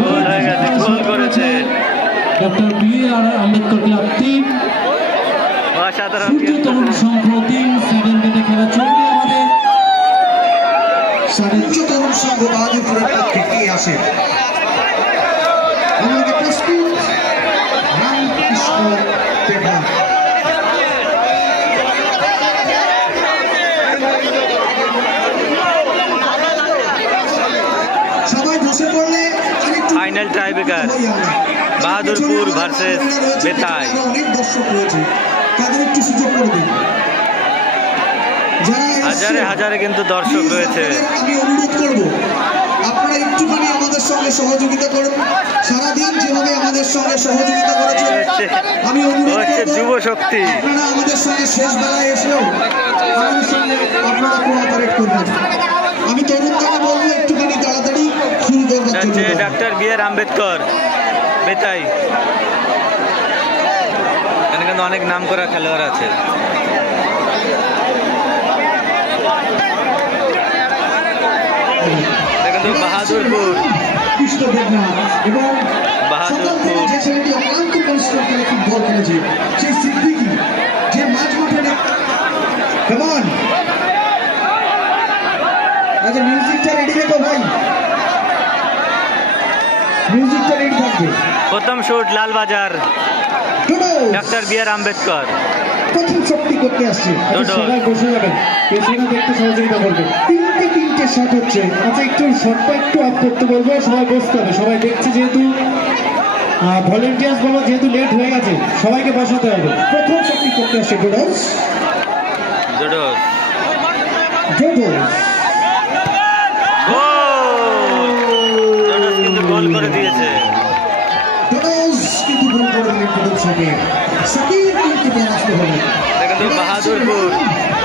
গোল হয়ে গেছে গোল করেছে। Doctor B R Ambedkar club তিন অসাধারণ সূর্য তরুণ সংঘ তিন গেটে খেলা চলবে আমাদের। সূর্য তরুণ সংঘ বাহাদুরপুরের পক্ষে এগিয়ে আসে। আমাদেরকে প্রস্তুত। রামকৃষ্ণ দেবনাথ সবাই বসে পড়লে আরেকটু ফাইনাল টাইব্রেকার হই আমরা। বাহাদুরপুর পেছনে ভার্সেস আমাদের রয়েছে, বেতাই। আরও অনেক দর্শক রয়েছে তাদের একটু সুযোগ করে দিন যারা এসছেন, হাজারে হাজারে কিন্তু দর্শক রয়েছে। অনুরোধ একটুখানি আমাদের সঙ্গে সহযোগিতা করুন সারাদিন আমাদের সঙ্গে সহযোগিতা আমি যুব শক্তি। আপনারা আমাদের সঙ্গে শেষ বেলায় এসেও আপনারা করবেন। হচ্ছে ডাক্তার বি আর আম্বেদকর বেতাই। এখানে কিন্তু অনেক নাম করা খেলোয়াড় আছে। কিন্তু বাহাদুরপুর। বাহাদুরপুর। যে ছেলেটি অক্লান্ত পরিশ্রম করে ফুটবল খেলেছে সেই সিদ্দিকি যে মাঝ মাঠে কেমন আচ্ছা মিউজিকটা রেডি রেখো ভাই মিউজিকটা রেডি থাকবে। প্রথম শুট লালবাজার টোটো ডাক্তার বি আর আম্বেদকর। প্রথম শক্তি করতে আসছে। সবাই বসে যাবেন পেছনে দেখতে সহযোগিতা করবেন তিনটে তিনটে শট হচ্ছে। আচ্ছা একটু শর্টটা একটু আপ করতে বলব। সবাই বসতে হবে। সবাই দেখছে যেহেতু ভলেন্টিয়ার্স বলো যেহেতু লেট হয়ে গেছে সবাইকে বসাতে হবে। প্রথম শক্তি করতে আসছে ডোডোস জোডোস ডোডোস জোডোস কিন্তু গোল করে দিয়েছে ডোডোস কিন্তু গোল করে সাথে সাকিব পরাস্ত হলেন বাহাদুরপুর।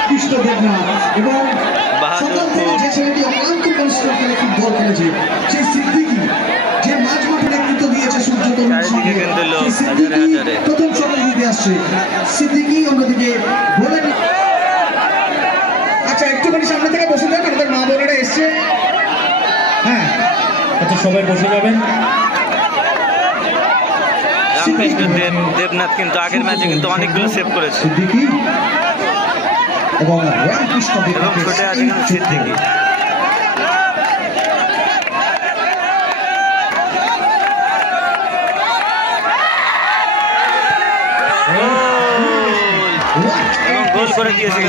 কৃষ্ণ দেবনাথ এবং বাহাদুরপুর। যে ছেলেটি অক্লান্ত পরিশ্রম করে ফুটবল খেলেছে সেই সিদ্দিকি যে মাঝ মাঠে নেতৃত্ব দিয়েছে সূর্য তরুণ সঙ্গে কিন্তু লোক, সেই সিদ্দিকী হাজারে। হাজারে। প্রথম শটে দিতে আসছে। সিদ্দিকি অন্যদিকে বলেন আচ্ছা একটুখানি সামনে থেকে বসে যান আমাদের মা বোনেরা এসছে। হ্যাঁ। আচ্ছা সবাই বসে যাবেন। রামকৃষ্ণ দেব দেবনাথ কিন্তু আগের ম্যাচে কিন্তু অনেকগুলো সেভ করেছে। এবং রামকৃষ্ণ এবং ছোটে আছে কিন্তু সিদ্দিকি। এবং গোল করে দিয়েছে.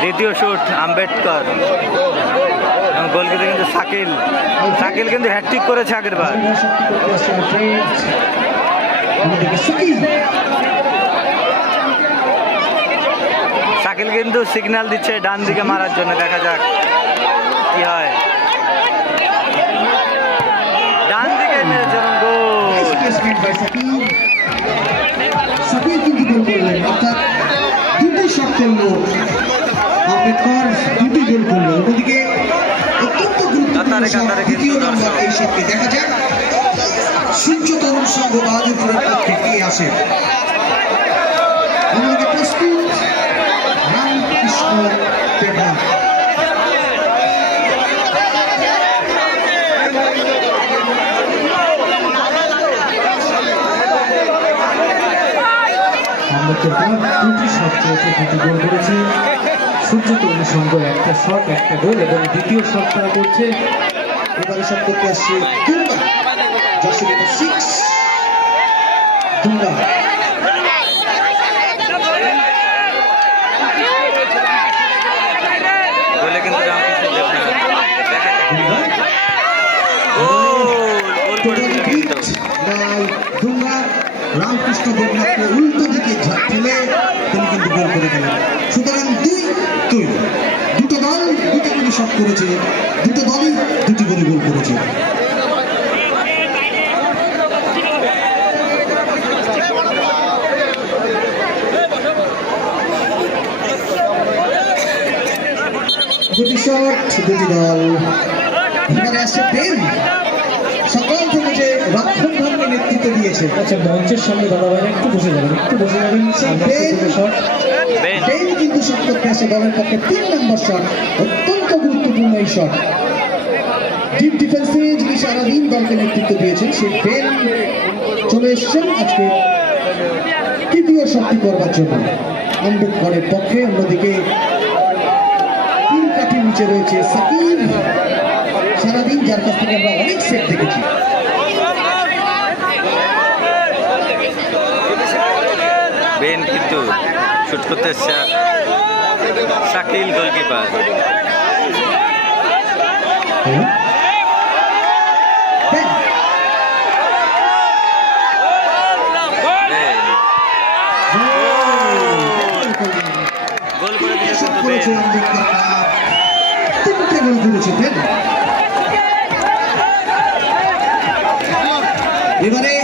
দ্বিতীয় শুট আম্বেদকর। এবং গোল কিন্তু শাকিল। শাকিল কিন্তু হ্যাট্রিক করেছে আগের বার। শাকিল কিন্তু সিগন্যাল দিচ্ছে ডান দিকে মারার জন্য, দেখা যাক কি হয়। ডান দিকে দুটি গোল করল। অন্যদিকে কাতারে কাতারে কিন্তু দর্শক। এই শটকে দেখা যাক। সূর্য তরুণ সংঘ বাহাদুরপুরের পক্ষে কে আসে। আমাদেরকে প্রস্তুত। রামকৃষ্ণ দেবনাথ আম্বেদকর ক্লাব দুটি শট করেছে দুটি গোল করেছে। সূর্য তরুণ সংঘ একটা শট একটা গোল এবং দ্বিতীয় শট তারা করছে শট করতে আসছে। Durga jersey number six Durga Ramkrishna দেবনাথকে উল্টো দিকে ঝাঁপ ঠেলে তিনি কিন্তু গোল করে দিলেন। সুতরাং দুই দুই। দুটো দল দুটো করে শট করেছে। দুটো দলই দুটি করে গোল করেছে। দুটি শট দুটি দল এবারে আসছে প্রেম সকাল থেকে যে রক্ষণ ভাঙ্গে নেতৃত্ব দিয়েছে। আচ্ছা মঞ্চের সামনে দাদা ভাই একটু বসে যাবেন একটু বসে যাবেন। শট বেন। বেন কিন্তু শট করতে আসে দলের পক্ষে তিন নম্বর শট অত্যন্ত গুরুত্বপূর্ণ এই শট। ডিপ ডিফেন্সে যিনি সারাদিন দলকে নেতৃত্ব দিয়েছেন সেই বেন চলে এসেছেন আজকে তৃতীয় শক্তি করবার জন্য। আম্বেদকরের পক্ষে অন্যদিকে তিন কাঠির নিচে রয়েছে সাকিব। সারাদিন যার কাছ থেকে আমরা অনেক সেট দেখেছি। বেন কিন্তু শুট করতে এসছে শাকিল গোলকিপার। গোল করে শট কিন্তু করেছে বেন আম্বেদকর তিনটে গোল করেছে বেন এবারে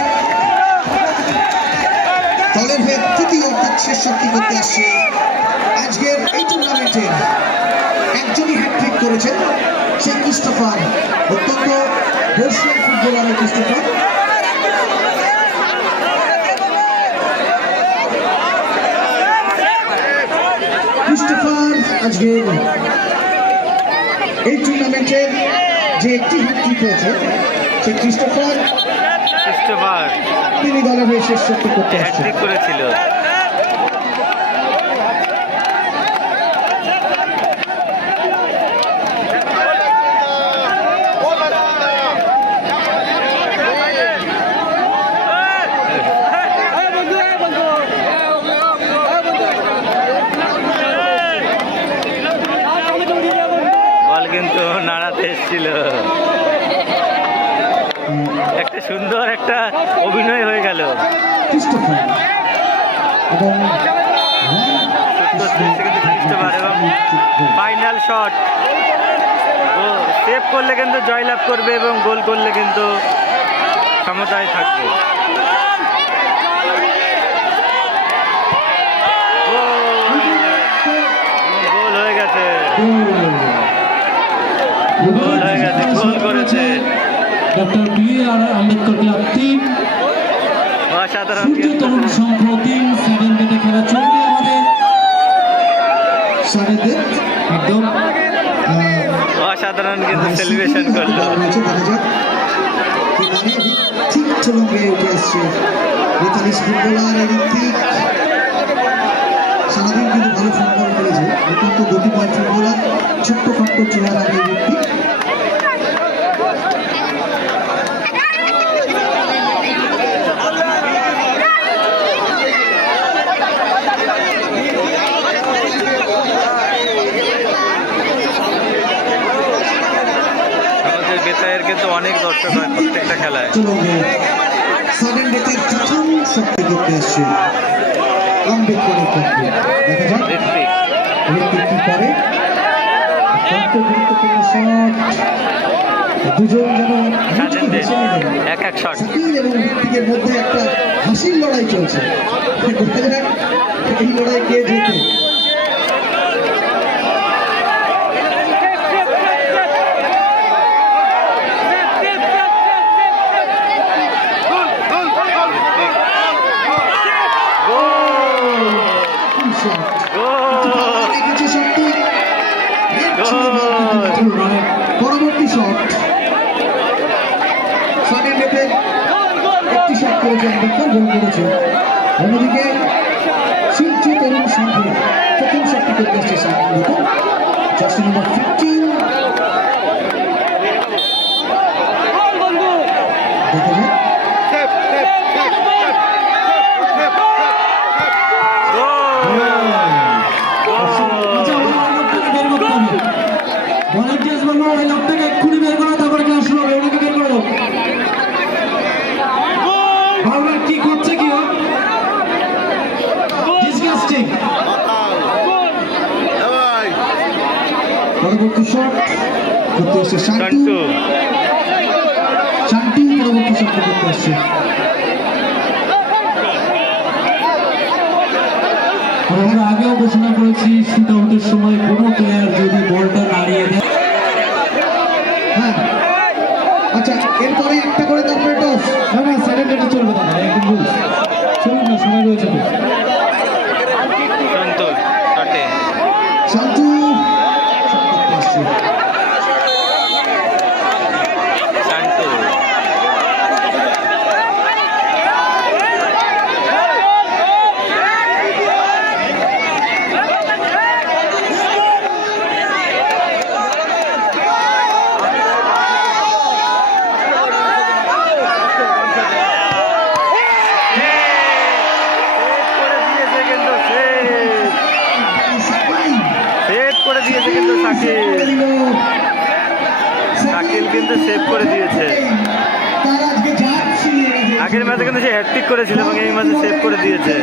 দলের হয়ে তৃতীয় অর্থাৎ শেষ শক্তি করতে আসছে। আজকের এই টুর্নামেন্টের একজনই হ্যাট্রিক করেছেন সেই ক্রিস্টোফার অত্যন্ত বর্ষীয় ফুটবলার এই ক্রিস্টোফার ক্রিস্টোফার আজকের এই টুর্নামেন্টের যে একটি হ্যাট্রিক হয়েছে সেই ক্রিস্টোফার ক্রিস্টোফার তিনি দলের হয়ে শেষ শক্তি করতে হ্যাট্রিক করেছিল বল কিন্তু নাড়াতে এসেছিল একটা সুন্দর একটা অভিনয় হয়ে গেল। ফাইনাল শট সেভ করলে কিন্তু জয়লাভ করবে এবং গোল করলে কিন্তু ক্ষমতায় থাকবে। গোল হয়ে গেছে। গেছে গোল করেছে। Doctor B R Ambedkar club তিন। অসাধারণ তরুণ সংঘ তিন সেভেন গেটে খেলা চলবে আমাদের। সারেদের একদম। অসাধারণ কিন্তু সেলিব্রেশন করল। ঠিক চলঙ্গে উঠে আসছে। নেতালিশ ফুটবলার এই ঋত্বিক সারাদিন কিন্তু ভালো ফুটবল খেলেছে অত্যন্ত গতিময় ফুটবলার ছোট্ট খাট্ট চেহারা এই ঋত্বিক আমাদের বেতায়ের কিন্তু অনেক দর্শক হয় প্রত্যেকটা খেলায় চলঙ্গে সাডেন ডেথের প্রথম শক্তি করতে আসছে আম্বেদকরের পক্ষে দেখা যাক ঋত্বিক ঋত্বিক কি করে অত্যন্ত গুরুত্বপূর্ণ শট দুজন যেন নিজেকে হয় প্রত্যেকটা খেলায়। এক এক শট শাকিল এবং ঋত্বিকের মধ্যে একটা হাসির লড়াই চলছে। এই লড়াই কে জেতে কি shot! গোল রেখেছে শটটি। Net ছিল বল গোল। কিন্তু নয়। পরবর্তী শট সানের নেটে একটি শট করেছে আম্বেদকর গোল করেছে। অন্যদিকে শিলচর তরুণ সাংঘুরি প্রথম শটটি করতে সাংঘুরিতে জার্সি নম্বর ফিফটিন দেখা যাক আচ্ছা, ওই লোকটাকে বের করতে হবে। Volunteers বলব, ওই লোকটাকে এক্ষুনি বের করো, তারপরে class শুরু হবে। ওনাকে বের করে দাও। বাবুরা, কি করছে কি ও? Disgusting. পরবর্তী শট করতে আসছে শান্তু। শান্তি। পরবর্তী করতে আসছে। আমরা আগেও ঘোষণা করেছি শুট আউটের সময় কোনো প্লেয়ার যদি বলটা নাড়িয়ে দেয়। হ্যাঁ। আচ্ছা এরপরে একটা করে তারপরে টস না না সেকেন্ড এটা চলবে না রুলস চলুন না সময় রয়েছে তো সন্তোষ আসছে শান্ত সেভ করে দিয়েছে কিন্তু সেভ সেভ করে দিয়েছে কিন্তু সাকিল শাকিল কিন্তু সেভ করে দিয়েছে। আগের ম্যাচে কিন্তু সে হ্যাট্রিক করেছিল এবং এই ম্যাচে সেভ করে দিয়েছে।